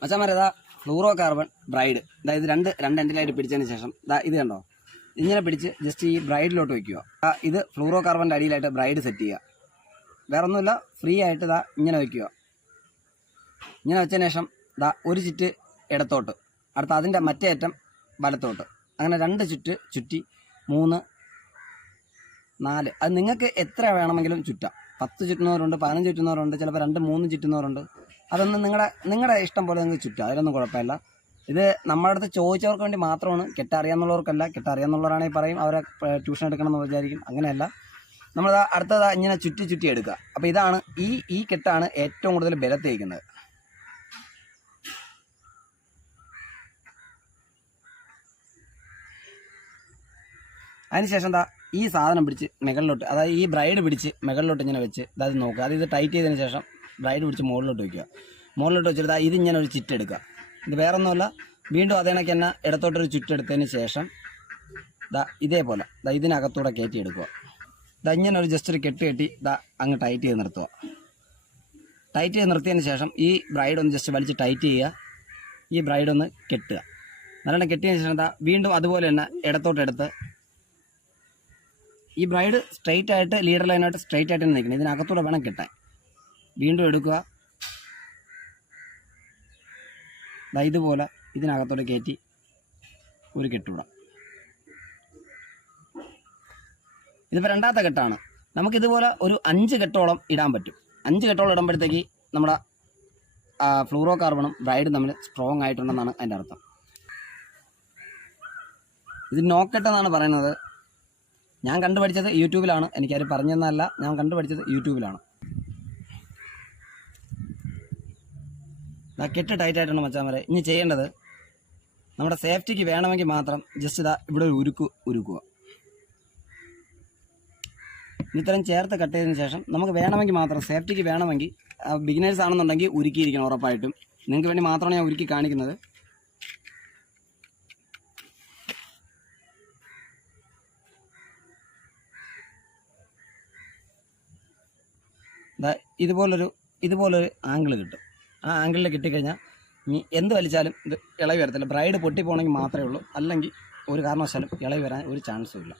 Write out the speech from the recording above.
മച്ചാമാരെ ഇതാ fluoro carbon bride, അതായത് രണ്ട് എൻഡിലായിട്ട് പിടിച്ചതിന് ശേഷം ഇത് കണ്ടോ, ഇങ്ങനെ പിടിച്ച് ജസ്റ്റ് ഈ ബ്രൈഡിലോട്ട് വയ്ക്കുക. ഇത് ഫ്ലൂറോ കാർബണിൻ്റെ അടിയിലായിട്ട് ബ്രൈഡ് സെറ്റ് ചെയ്യുക. വേറെ ഒന്നുമില്ല, ഫ്രീ ആയിട്ട് ഇങ്ങനെ വയ്ക്കുക. ഇങ്ങനെ വെച്ചതിന് ശേഷം ഒരു ചുറ്റ് ഇടത്തോട്ട്, അടുത്ത അതിൻ്റെ മറ്റേ അറ്റം വലത്തോട്ട്, അങ്ങനെ 2 ചുറ്റി 3, 4, അത് നിങ്ങൾക്ക് എത്ര വേണമെങ്കിലും ചുറ്റാം. 10 ചുറ്റുന്നവരുണ്ട്, 15 ചുറ്റുന്നവരുണ്ട്, ചിലപ്പോൾ 2, 3 ചുറ്റുന്നവരുണ്ട്. അതൊന്നും നിങ്ങളുടെ ഇഷ്ടം പോലെ നിങ്ങൾക്ക് ചുറ്റാം, അതിലൊന്നും കുഴപ്പമില്ല. ഇത് നമ്മുടെ അടുത്ത് ചോദിച്ചവർക്ക് വേണ്ടി മാത്രമാണ്, കെട്ടറിയാമെന്നുള്ളവർക്കല്ല. കെട്ടറിയാമെന്നുള്ളവരാണെങ്കിൽ പറയും അവരെ ട്യൂഷൻ എടുക്കണം എന്ന് വിചാരിക്കും. അങ്ങനെയല്ല, നമ്മൾ അടുത്തത് ഇങ്ങനെ ചുറ്റി എടുക്കുക. അപ്പോൾ ഇതാണ് ഈ കെട്ടാണ് ഏറ്റവും കൂടുതൽ ബലത്തേക്കുന്നത്. അതിനുശേഷം ഈ സാധനം പിടിച്ച് മുകളിലോട്ട്, അതായത് ഈ ബ്രൈഡ് പിടിച്ച് മുകളിലോട്ട് ഇങ്ങനെ വെച്ച് അതായത് നോക്കുക. ഇത് ടൈറ്റ് ചെയ്തതിന് ശേഷം ബ്രൈഡ് പിടിച്ച് മുകളിലോട്ട് വയ്ക്കുക. മുകളിലോട്ട് വെച്ചിട്ട് ഇതിങ്ങനെ ഒരു ചുറ്റെടുക്കുക. ഇത് വേറെ ഒന്നുമല്ല, വീണ്ടും അതേ കണക്ക് തന്നെ ഇടത്തോട്ടൊരു ചുറ്റെടുത്തതിന് ശേഷം ഇതേപോലെ ഇതിനകത്തൂടെ കയറ്റിയെടുക്കുക. ഇങ്ങനെ ഒരു ജസ്റ്റ് ഒരു കെട്ടി അങ്ങ് ടൈറ്റ് ചെയ്ത് നിർത്തുക. ടൈറ്റ് ചെയ്ത് നിർത്തിയതിന് ശേഷം ഈ ബ്രൈഡ് ഒന്ന് ജസ്റ്റ് വലിച്ച് ടൈറ്റ് ചെയ്യുക. ഈ ബ്രൈഡ് ഒന്ന് കെട്ടുക. നല്ലോണം കെട്ടിയതിന് ശേഷം വീണ്ടും അതുപോലെ തന്നെ ഇടത്തോട്ടെടുത്ത് ഈ ബ്രൈഡ് സ്ട്രെയിറ്റ് ആയിട്ട് ലീഡർ ലൈനായിട്ട് സ്ട്രെയിറ്റ് ആയിട്ട് തന്നെ നിൽക്കണം. ഇതിനകത്തൂടെ വേണം കെട്ടാൻ. വീണ്ടും എടുക്കുക, ഇതുപോലെ ഇതിനകത്തോടെ കയറ്റി ഒരു കെട്ടുവിടാം. ഇതിപ്പോൾ രണ്ടാമത്തെ കെട്ടാണ്. നമുക്കിതുപോലെ ഒരു 5 കെട്ടോളം ഇടാൻ പറ്റും. 5 കെട്ടോളം ഇടുമ്പോഴത്തേക്ക് നമ്മുടെ ഫ്ലൂറോ കാർബണും ബ്രൈഡും തമ്മിൽ സ്ട്രോങ് ആയിട്ടുണ്ടെന്നാണ് അതിൻ്റെ അർത്ഥം. ഇത് നോക്കട്ടെന്നാണ് പറയുന്നത്. ഞാൻ കണ്ടുപഠിച്ചത് യൂട്യൂബിലാണ്, എനിക്കാരും പറഞ്ഞു തന്നതല്ല, ഞാൻ കണ്ടുപഠിച്ചത് യൂട്യൂബിലാണ്. കെട്ട് ടൈറ്റായിട്ടുണ്ട് മച്ചാമാരെ. ഇനി ചെയ്യേണ്ടത് നമ്മുടെ സേഫ്റ്റിക്ക് വേണമെങ്കിൽ മാത്രം ജസ്റ്റ് ഇവിടെ ഒരു ഉരുക്കുക. ഇത്രയും ചേർത്ത് കട്ട് ചെയ്തതിന് ശേഷം നമുക്ക് വേണമെങ്കിൽ മാത്രം, സേഫ്റ്റിക്ക് വേണമെങ്കിൽ, ബിഗിനേഴ്സ് ആണെന്നുണ്ടെങ്കിൽ ഉരുക്കിയിരിക്കണം ഉറപ്പായിട്ടും. നിങ്ങൾക്ക് വേണ്ടി മാത്രമാണ് ഞാൻ ഉരുക്കി കാണിക്കുന്നത്. ഇതുപോലൊരു ആംഗിൾ കിട്ടും. ആ ആംഗിളിൽ കിട്ടിക്കഴിഞ്ഞാൽ ഇനി എന്ത് വലിച്ചാലും ഇത് ഇളകി വരത്തില്ല. ബ്രൈഡ് പൊട്ടിപ്പോണെങ്കിൽ മാത്രമേ ഉള്ളൂ, അല്ലെങ്കിൽ ഒരു കാരണവശാലും ഇളകി വരാൻ ഒരു ചാൻസും ഇല്ല.